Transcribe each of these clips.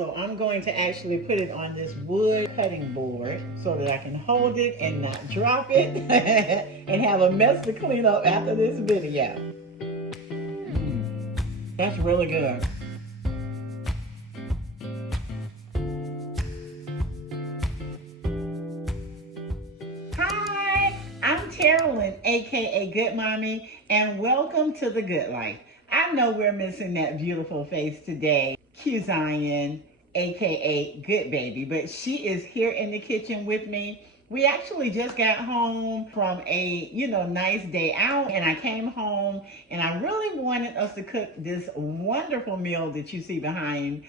So I'm going to actually put it on this wood cutting board so that I can hold it and not drop it and have a mess to clean up after this video. That's really good. Hi, I'm Carolyn, aka Good Mommy, and welcome to The Good Life. I know we're missing that beautiful face today, Q Zion, aka Good Baby, but she is here in the kitchen with me. We actually just got home from a, nice day out, and I came home and I really wanted us to cook this wonderful meal that you see behind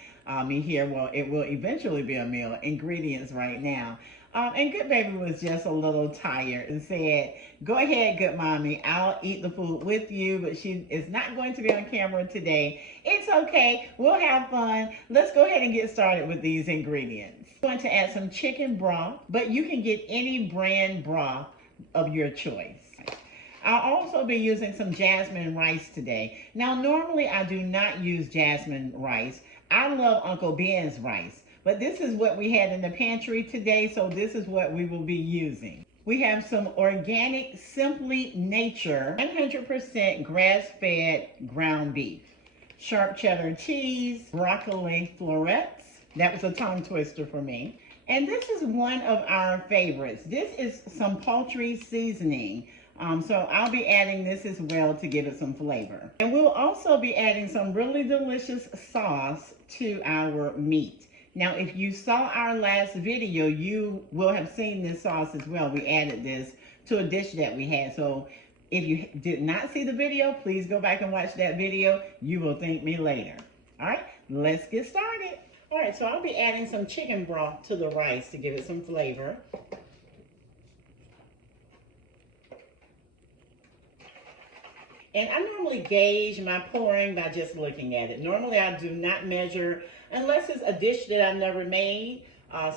me here. Well, it will eventually be a meal, ingredients right now. And Good Baby was just a little tired and said, go ahead, Good Mommy, I'll eat the food with you, but she is not going to be on camera today. It's okay, we'll have fun. Let's go ahead and get started with these ingredients. I'm going to add some chicken broth, but you can get any brand broth of your choice. I'll also be using some jasmine rice today. Now, normally I do not use jasmine rice. I love Uncle Ben's rice. But this is what we had in the pantry today, so this is what we will be using. We have some organic Simply Nature 100% grass-fed ground beef, sharp cheddar cheese, broccoli florets. That was a tongue twister for me. And this is one of our favorites. This is some poultry seasoning. So I'll be adding this as well to give it some flavor. And we'll also be adding some really delicious sauce to our meat. Now, if you saw our last video, you will have seen this sauce as well. We added this to a dish that we had. So if you did not see the video, please go back and watch that video. You will thank me later. All right, let's get started. All right, so I'll be adding some chicken broth to the rice to give it some flavor. And I normally gauge my pouring by just looking at it. Normally I do not measure unless it's a dish that I've never made.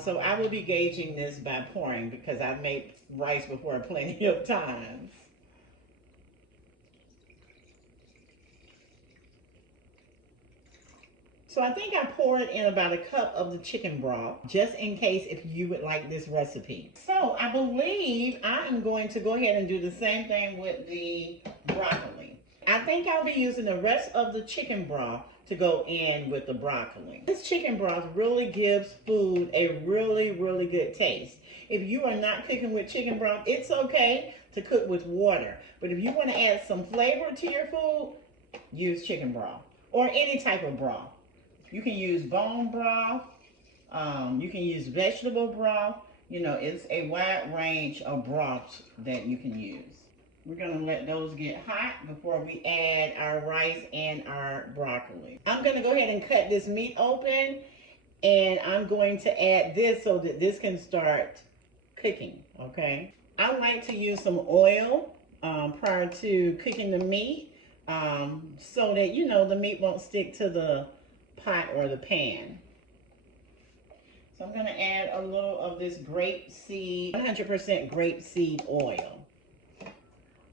So I will be gauging this by pouring because I've made rice before plenty of times. So I think I poured in about a cup of the chicken broth, just in case if you would like this recipe. So I believe I am going to go ahead and do the same thing with the broccoli. I think I'll be using the rest of the chicken broth to go in with the broccoli. This chicken broth really gives food a really, really good taste. If you are not cooking with chicken broth, it's okay to cook with water. But if you want to add some flavor to your food, use chicken broth or any type of broth. You can use bone broth. You can use vegetable broth. It's a wide range of broths that you can use. We're going to let those get hot before we add our rice and our broccoli. I'm going to go ahead and cut this meat open, and I'm going to add this so that this can start cooking, okay? I like to use some oil prior to cooking the meat so that, the meat won't stick to the pot or the pan. So I'm going to add a little of this grapeseed, 100% grapeseed oil.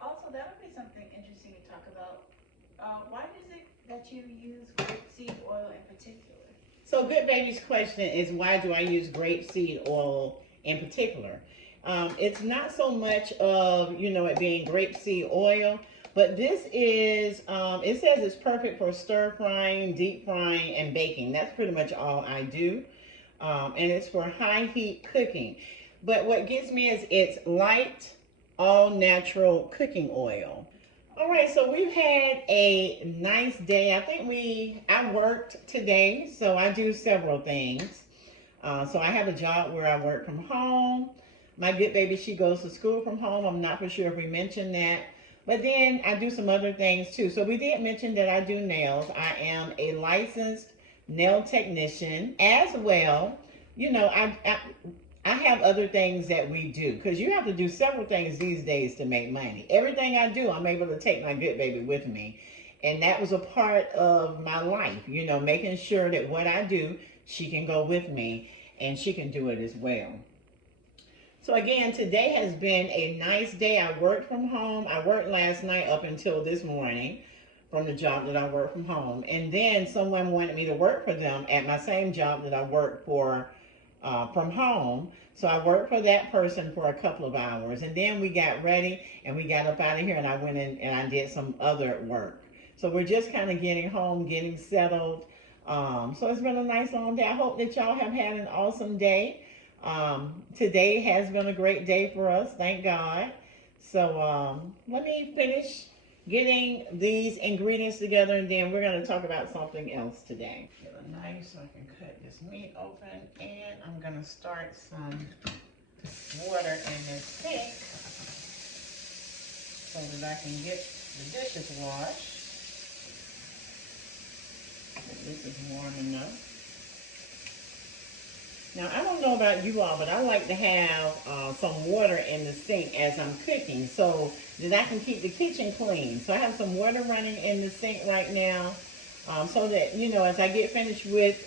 Also, that would be something interesting to talk about. Why is it that you use grapeseed oil in particular? So Good Baby's question is, why do I use grapeseed oil in particular? It's not so much of, it being grapeseed oil, but this is, it says it's perfect for stir frying, deep frying, and baking. That's pretty much all I do. And it's for high heat cooking. But what gets me is it's light, all natural cooking oil. All right, so we've had a nice day. I worked today, so I do several things. So I have a job where I work from home. My Good Baby, she goes to school from home. I'm not for sure if we mentioned that. But then I do some other things too. So we did mention that I do nails. I am a licensed nail technician as well. I have other things that we do because you have to do several things these days to make money. Everything I do, I'm able to take my Good Baby with me. And that was a part of my life, making sure that what I do, she can go with me and she can do it as well. So again, today has been a nice day. I worked from home. I worked last night up until this morning from the job that I work from home. And then someone wanted me to work for them at my same job that I work for from home. So I worked for that person for a couple of hours. And then we got ready and we got up out of here and I went in and I did some other work. So we're just kind of getting home, getting settled. So it's been a nice long day. I hope that y'all have had an awesome day. Today has been a great day for us, thank God. So let me finish getting these ingredients together and then we're going to talk about something else today. Get a knife so I can cut this meat open and I'm going to start some water in this sink so that I can get the dishes washed. This is warm enough. Now, I don't know about you all, but I like to have some water in the sink as I'm cooking so that I can keep the kitchen clean. So I have some water running in the sink right now so that, you know, as I get finished with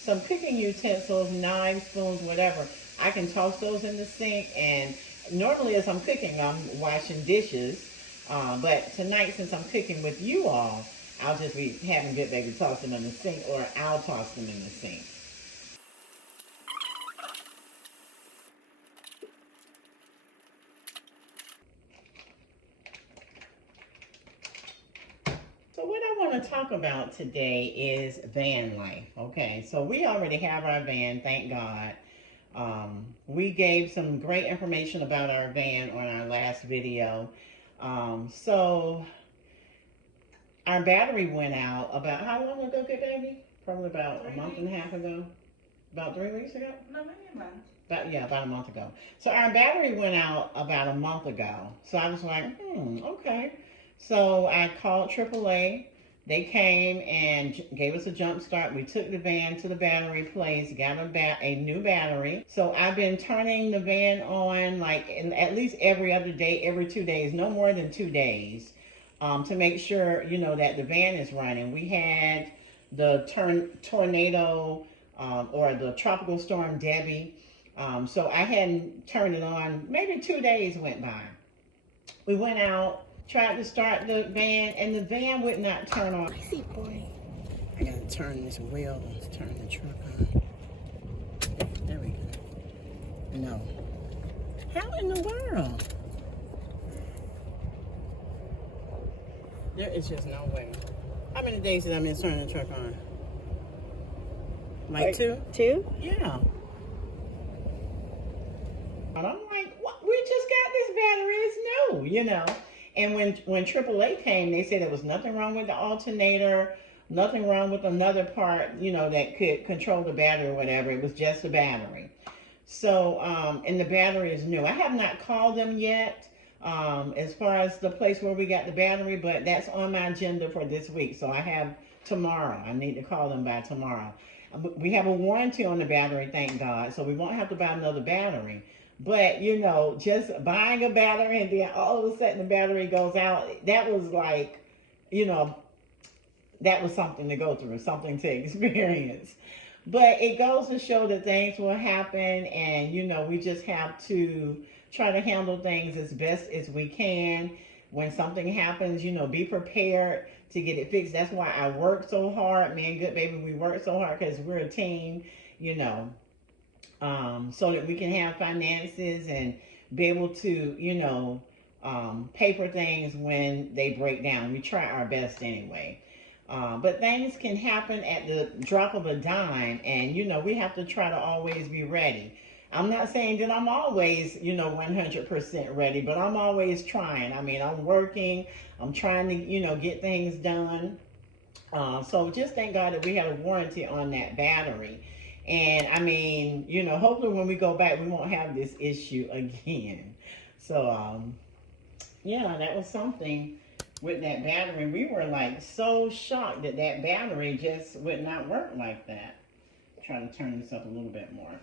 some cooking utensils, knives, spoons, whatever, I can toss those in the sink. And normally as I'm cooking, I'm washing dishes. But tonight, since I'm cooking with you all, I'll just be having Good Baby toss them in the sink or I'll toss them in the sink. So what I want to talk about today is van life. Okay, so we already have our van, thank God. We gave some great information about our van on our last video. So our battery went out about how long ago, Good Baby? Probably about a month and a half ago. About 3 weeks ago? No, maybe a month. About a month ago. So our battery went out about a month ago. So I was like, okay. So I called AAA. They came and gave us a jump start. We took the van to the battery place, got a new battery. So I've been turning the van on like at least every other day, every 2 days, no more than 2 days, to make sure, you know, that the van is running. We had the tornado or the tropical storm Debbie. So I hadn't turned it on. Maybe 2 days went by. We went out, tried to start the van, and the van would not turn on. I see, boy. I gotta turn this wheel, turn the truck on. There we go. No. How in the world? There is just no way. How many days did I miss turning the truck on? Like two? Two? Yeah. And I'm like, what? We just got this battery. It's new, you know. And when AAA came, they said there was nothing wrong with the alternator, nothing wrong with another part, you know, that could control the battery or whatever. It was just the battery. So, and the battery is new. I have not called them yet as far as the place where we got the battery, but that's on my agenda for this week. So I have tomorrow. I need to call them by tomorrow. We have a warranty on the battery, thank God, so we won't have to buy another battery. But, you know, just buying a battery and then all of a sudden the battery goes out, that was like, you know, that was something to go through, something to experience. But it goes to show that things will happen and, you know, we just have to try to handle things as best as we can. When something happens, you know, be prepared to get it fixed. That's why I work so hard. Me and Good Baby, we work so hard because we're a team, you know, so that we can have finances and be able to, you know, pay for things when they break down. We try our best anyway. But things can happen at the drop of a dime, and, you know, we have to try to always be ready. I'm not saying that I'm always, you know, 100% ready, but I'm always trying. I mean, I'm working, I'm trying to, you know, get things done. So just thank God that we had a warranty on that battery. And I mean, you know, hopefully when we go back, we won't have this issue again. So, yeah, that was something with that battery. We were like so shocked that that battery just would not work like that. Try to turn this up a little bit more.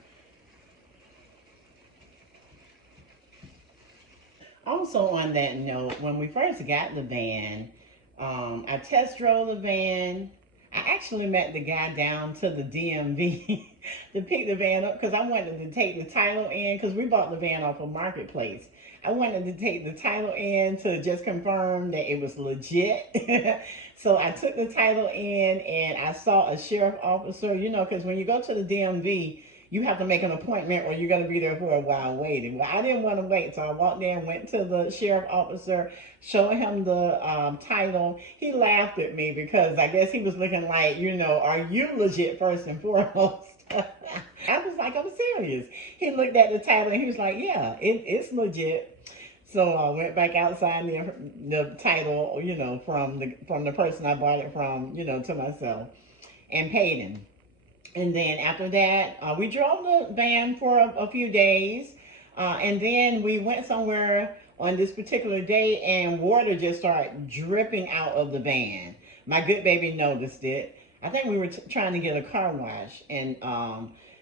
Also on that note, when we first got the van, I test drove the van. I actually met the guy down to the DMV to pick the van up because I wanted to take the title in because we bought the van off of Marketplace. I wanted to take the title in to just confirm that it was legit. So I took the title in and I saw a sheriff officer, you know, because when you go to the DMV, you have to make an appointment or you're going to be there for a while waiting. Well, I didn't want to wait, so I walked in, went to the sheriff officer, showed him the title. He laughed at me because I guess he was looking like, you know, are you legit first and foremost? I was like, I'm serious. He looked at the title and he was like, yeah, it's legit. So I went back outside the title, you know, from the person I bought it from, you know, to myself, and paid him. And then after that, we drove the van for a few days. And then we went somewhere on this particular day and water just started dripping out of the van. My good baby noticed it. I think we were trying to get a car wash. And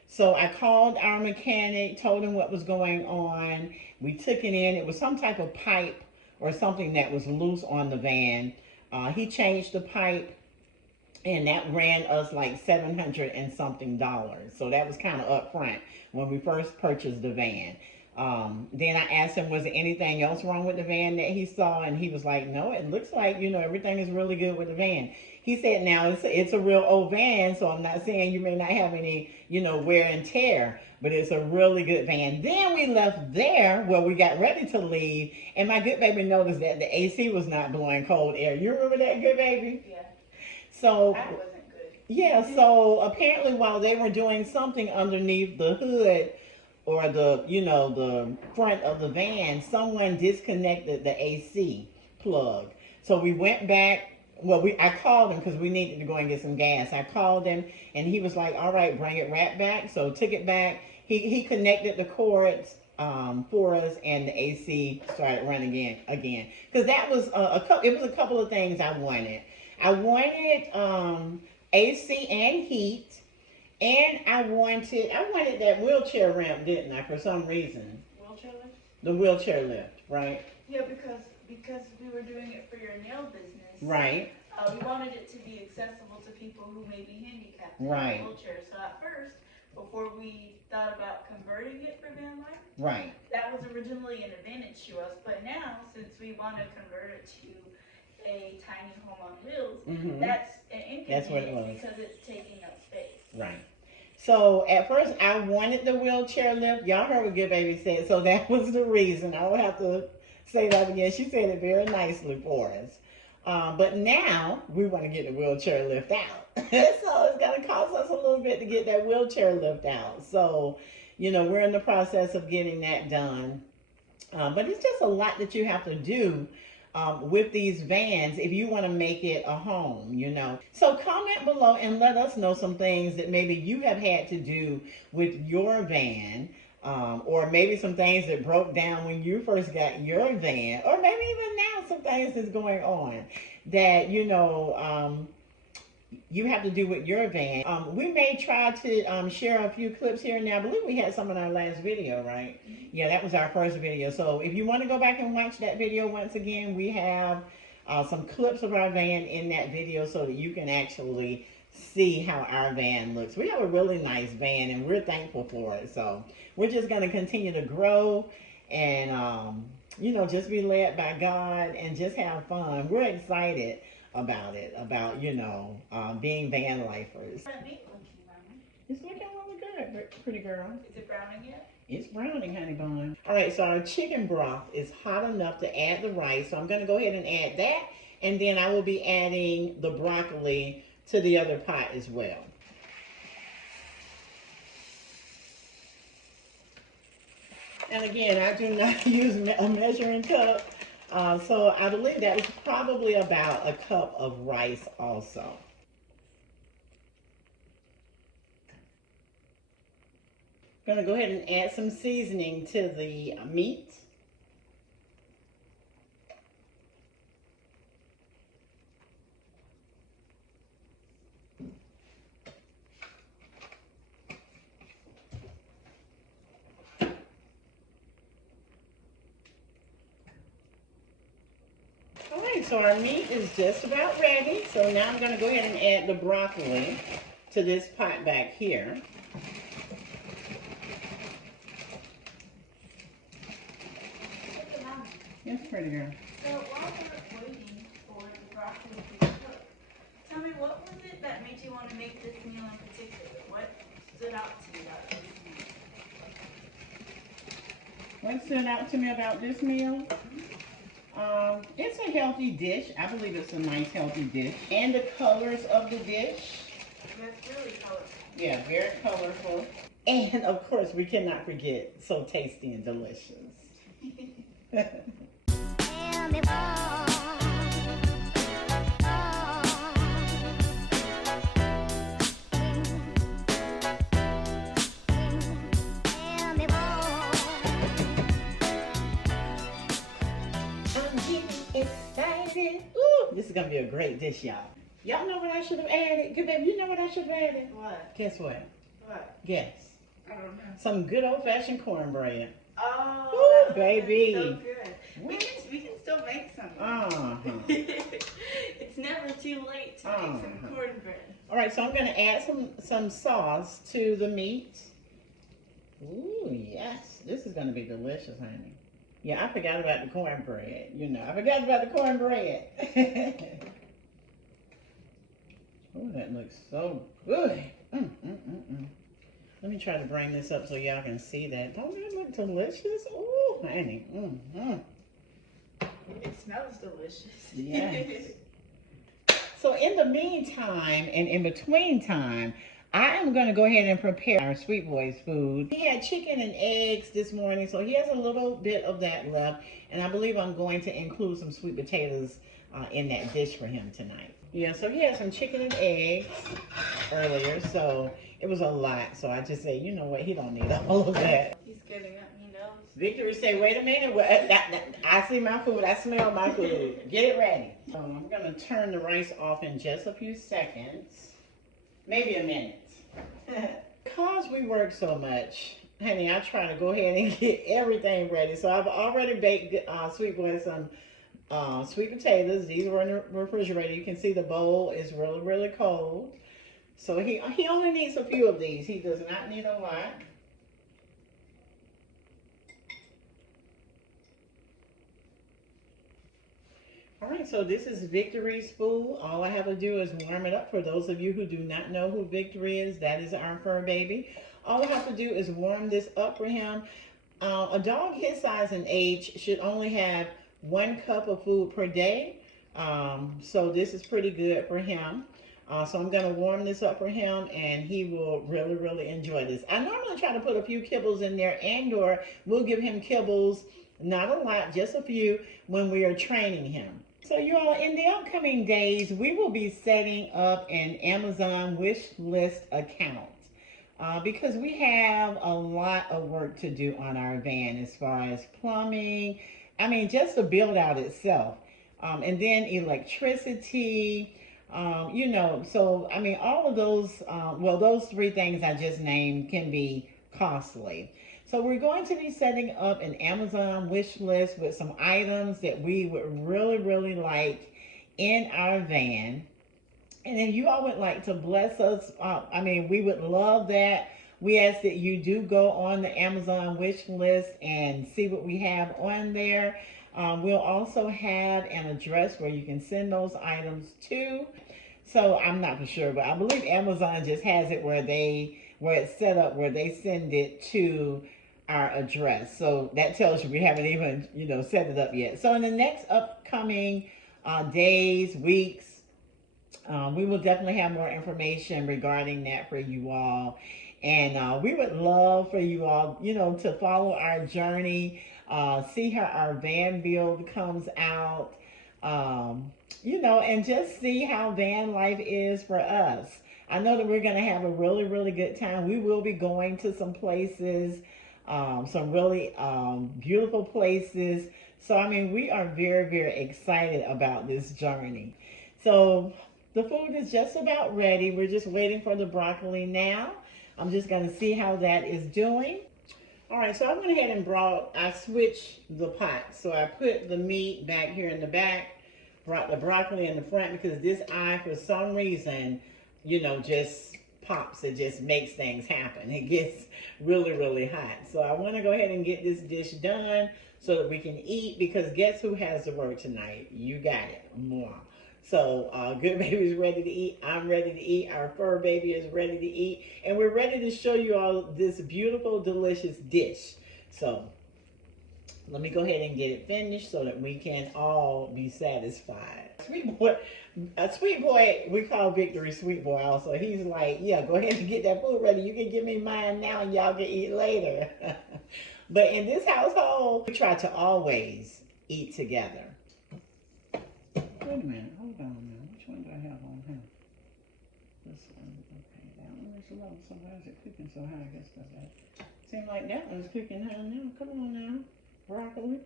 so I called our mechanic, told him what was going on. We took it in. It was some type of pipe or something that was loose on the van. He changed the pipe and that ran us like $700 and something. So that was kind of upfront when we first purchased the van. Then I asked him, was there anything else wrong with the van that he saw? And he was like, no, it looks like, you know, everything is really good with the van. He said, now it's a real old van, so I'm not saying you may not have any, you know, wear and tear, but it's a really good van. Then we left there, well, we got ready to leave, and my good baby noticed that the AC was not blowing cold air. You remember that, good baby? Yeah. So That wasn't good. yeah, so apparently while they were doing something underneath the hood or the, you know, the front of the van, someone disconnected the AC plug. So we went back. Well, I called him because we needed to go and get some gas. I called him and he was like, all right, bring it right back. So took it back. He connected the cords for us, and the AC started running again. Because that was it was a couple of things I wanted. I wanted AC and heat, and I wanted that wheelchair ramp, didn't I? For some reason, Wheelchair lift? the wheelchair lift, right? Yeah, because we were doing it for your nail business. Right. We wanted it to be accessible to people who may be handicapped in Right. a wheelchair. So at first, before we thought about converting it for van life, Right. that was originally an advantage to us. But now, since we want to convert it to a tiny home on wheels, Mhm. that's an That's what it inconvenience was. because it's taking up space. Right. So at first I wanted the wheelchair lift. Y'all heard what Good Baby said. So that was the reason. I don't have to say that again. She said it very nicely for us. But now we want to get the wheelchair lift out. So it's going to cost us a little bit to get that wheelchair lift out. So, you know, we're in the process of getting that done. But it's just a lot that you have to do with these vans if you want to make it a home, you know. So comment below and let us know some things that maybe you have had to do with your van, or maybe some things that broke down when you first got your van, or maybe even now some things that's going on that, you know, you have to do with your van. We may try to share a few clips here and there. I believe we had some in our last video, right? Yeah, that was our first video. So if you want to go back and watch that video once again, we have some clips of our van in that video so that you can actually see how our van looks. We have a really nice van and we're thankful for it. So we're just going to continue to grow and, you know, just be led by God and just have fun. We're excited about, you know, being van lifers. That meat looking, Mama. It's looking really good, pretty girl. Is it browning yet? It's browning, honey bun. All right, so our chicken broth is hot enough to add the rice. So I'm going to go ahead and add that. And then I will be adding the broccoli to the other pot as well. And again, I do not use a measuring cup. So I believe that was probably about a cup of rice also. Gonna go ahead and add some seasoning to the meat. All right, so our meat is just about ready. So now I'm gonna go ahead and add the broccoli to this pot back here. Yes, pretty girl. So while we're waiting for the broccoli to cook, tell me what was it that made you want to make this meal in particular? What stood out to you about this meal? What stood out to me about this meal? It's a healthy dish. I believe it's a nice healthy dish. And the colors of the dish. That's really colorful. Yeah, very colorful. And of course, we cannot forget, so tasty and delicious. Excited. Ooh, this is gonna be a great dish, y'all. Y'all know what I should have added? Good baby, you know what I should have added? What? Guess what? What? Guess. I don't know. Some good old-fashioned cornbread. Oh, Ooh, baby. So good. We can still make some. It's never too late to make some cornbread. All right, so I'm gonna add some sauce to the meat. Ooh, yes, this is gonna be delicious, honey. Yeah, I forgot about the cornbread. You know, I forgot about the cornbread. Oh, that looks so good. Let me try to bring this up so y'all can see that. Don't that look delicious? Oh, honey. It smells delicious. Yes. So in the meantime and in between time, I am going to go ahead and prepare our Sweet Boy's food. He had chicken and eggs this morning, so he has a little bit of that left. And I believe I'm going to include some sweet potatoes in that dish for him tonight. Yeah, so he had some chicken and eggs earlier, so it was a lot. So I just say, you know what, he don't need all of that. He's getting up, he knows. Victory say, wait a minute, I see my food, I smell my food. Get it ready. So I'm going to turn the rice off in just a few seconds. Maybe a minute. Because we work so much, honey, I try to go ahead and get everything ready. So I've already baked Sweet Boy some sweet potatoes. These were in the refrigerator. You can see the bowl is really, really cold. So he only needs a few of these. He does not need a lot. All right, so this is Victory's food. All I have to do is warm it up. For those of you who do not know who Victory is, that is our fur baby. All I have to do is warm this up for him. A dog his size and age should only have 1 cup of food per day. So this is pretty good for him. So I'm going to warm this up for him, and he will really, really enjoy this. I normally try to put a few kibbles in there, and/or we'll give him kibbles, not a lot, just a few, when we are training him. So you all, in the upcoming days, we will be setting up an Amazon wish list account because we have a lot of work to do on our van as far as plumbing. I mean, just the build out itself. And then electricity, you know, so, I mean, all of those, well, those 3 things I just named can be costly. So we're going to be setting up an Amazon wish list with some items that we would really, really like in our van. And if you all would like to bless us, I mean, we would love that. We ask that you do go on the Amazon wish list and see what we have on there. We'll also have an address where you can send those items to. So I'm not for sure, but I believe Amazon just has it where it's set up where they send it to our address. So that tells you we haven't even, you know, set it up yet. So in the next upcoming days, weeks, we will definitely have more information regarding that for you all. And we would love for you all, you know, to follow our journey, see how our van build comes out, you know, and just see how van life is for us. I know that we're going to have a really, really good time. We will be going to some places, some really beautiful places. So, I mean, we are very, very excited about this journey. So the food is just about ready. We're just waiting for the broccoli now. I'm just going to see how that is doing. All right, so I went ahead and I switched the pot. So I put the meat back here in the back, brought the broccoli in the front because this eye, for some reason, you know, just pops. It just makes things happen. It gets really, really hot. So I want to go ahead and get this dish done so that we can eat, because guess who has the word tonight? You got it. Moi. So Good Baby is ready to eat. I'm ready to eat. Our fur baby is ready to eat. And we're ready to show you all this beautiful, delicious dish. So let me go ahead and get it finished so that we can all be satisfied. Sweet boy, we call Victory Sweet Boy also. He's like, yeah, go ahead and get that food ready. You can give me mine now and y'all can eat later. But in this household, we try to always eat together. Wait a minute, hold on now. Which one do I have on here? This one, okay. That one is low, so why is it cooking so high? I guess because that seems like that one's cooking high now. Come on now, broccoli.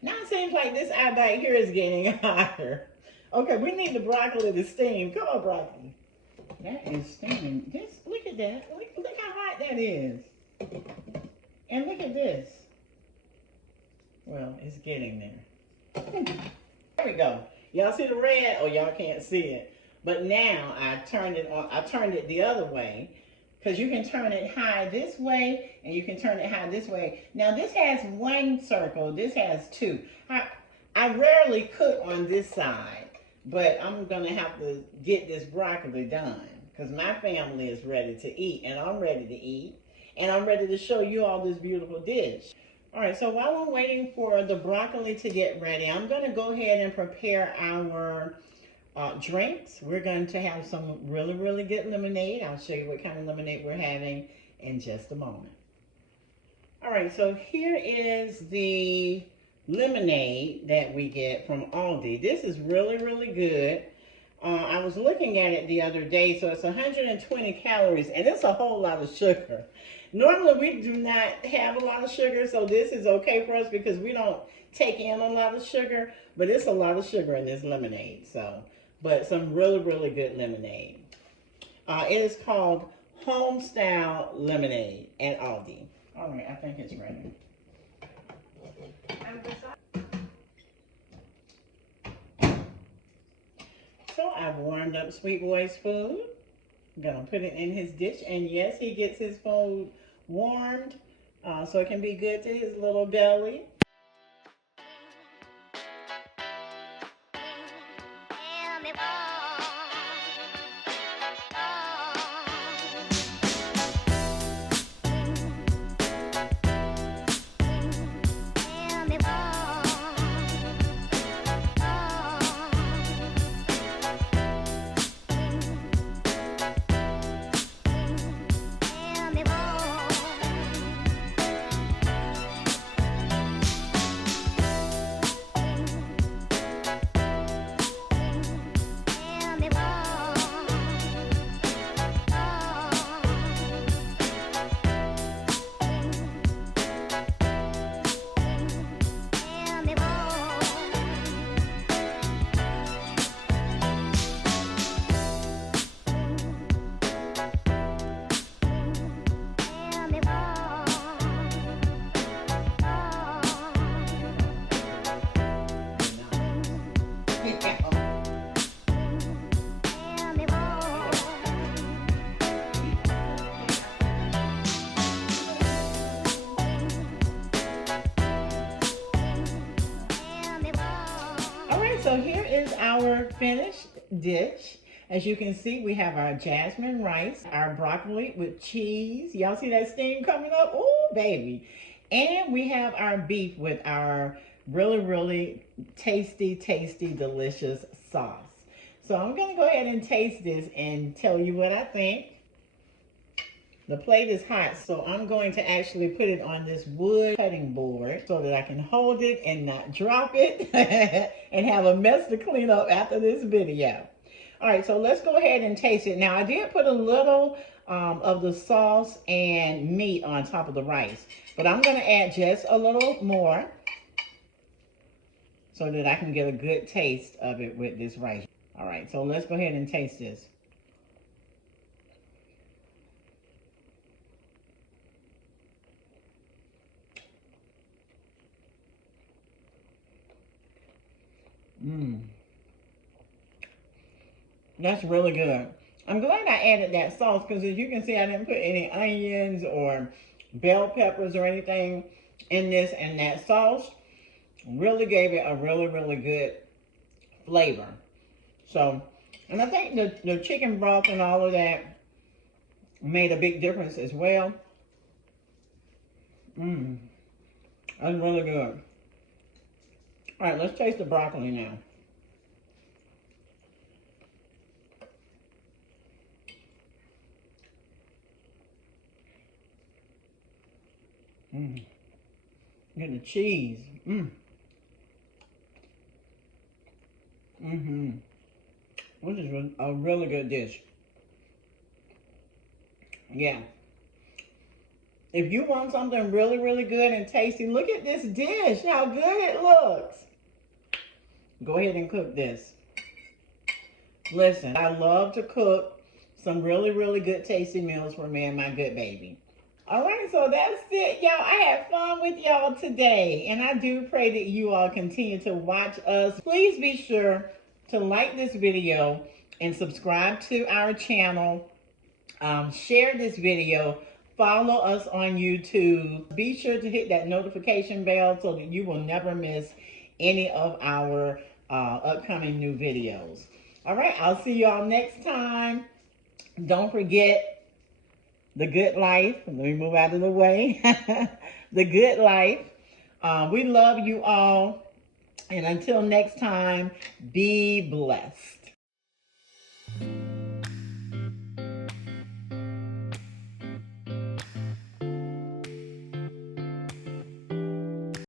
Now it seems like this eye back here is getting hotter. Okay, we need the broccoli to steam. Come on, broccoli. That is steaming. Just look at that. Look how hot that is. And look at this. Well, it's getting there. There we go. Y'all see the red? Oh, y'all can't see it. But now I turned it on. I turned it the other way, because you can turn it high this way and you can turn it high this way. Now this has one circle. This has two. I rarely cook on this side, but I'm going to have to get this broccoli done because my family is ready to eat and I'm ready to eat. And I'm ready to show you all this beautiful dish. All right, so while I'm waiting for the broccoli to get ready, I'm going to go ahead and prepare our drinks. We're going to have some really, really good lemonade. I'll show you what kind of lemonade we're having in just a moment. All right, so here is the lemonade that we get from Aldi. This is really, really good. I was looking at it the other day, so it's 120 calories, and it's a whole lot of sugar. Normally, we do not have a lot of sugar, so this is okay for us because we don't take in a lot of sugar, but it's a lot of sugar in this lemonade, so, but some really, really good lemonade. It is called Home Style Lemonade at Aldi. All right, I think it's ready. So I've warmed up Sweet Boy's food. I'm gonna put it in his dish, and yes, he gets his food warmed so it can be good to his little belly. So here is our finished dish. As you can see, we have our jasmine rice, our broccoli with cheese. Y'all see that steam coming up? Oh, baby. And we have our beef with our really, really tasty, tasty, delicious sauce. So I'm going to go ahead and taste this and tell you what I think. The plate is hot, so I'm going to actually put it on this wood cutting board so that I can hold it and not drop it and have a mess to clean up after this video. All right, so let's go ahead and taste it. Now, I did put a little of the sauce and meat on top of the rice, but I'm going to add just a little more so that I can get a good taste of it with this rice. All right, so let's go ahead and taste this. That's really good. I'm glad I added that sauce because as you can see, I didn't put any onions or bell peppers or anything in this, and that sauce really gave it a really good flavor. So, and I think the chicken broth and all of that made a big difference as well. That's really good. All right, let's taste the broccoli now. Get the cheese. This is a really good dish. Yeah. If you want something really good and tasty, look at this dish. How good it looks. Go ahead and cook this. Listen, I love to cook some really good tasty meals for me and my good baby. All right, so that's it, y'all. I had fun with y'all today, and I do pray that you all continue to watch us. Please be sure to like this video and subscribe to our channel. Share this video. Follow us on YouTube. Be sure to hit that notification bell so that you will never miss any of our upcoming new videos. All right, I'll see y'all next time. Don't forget the good life. Let me move out of the way. The good life. We love you all. And until next time, be blessed.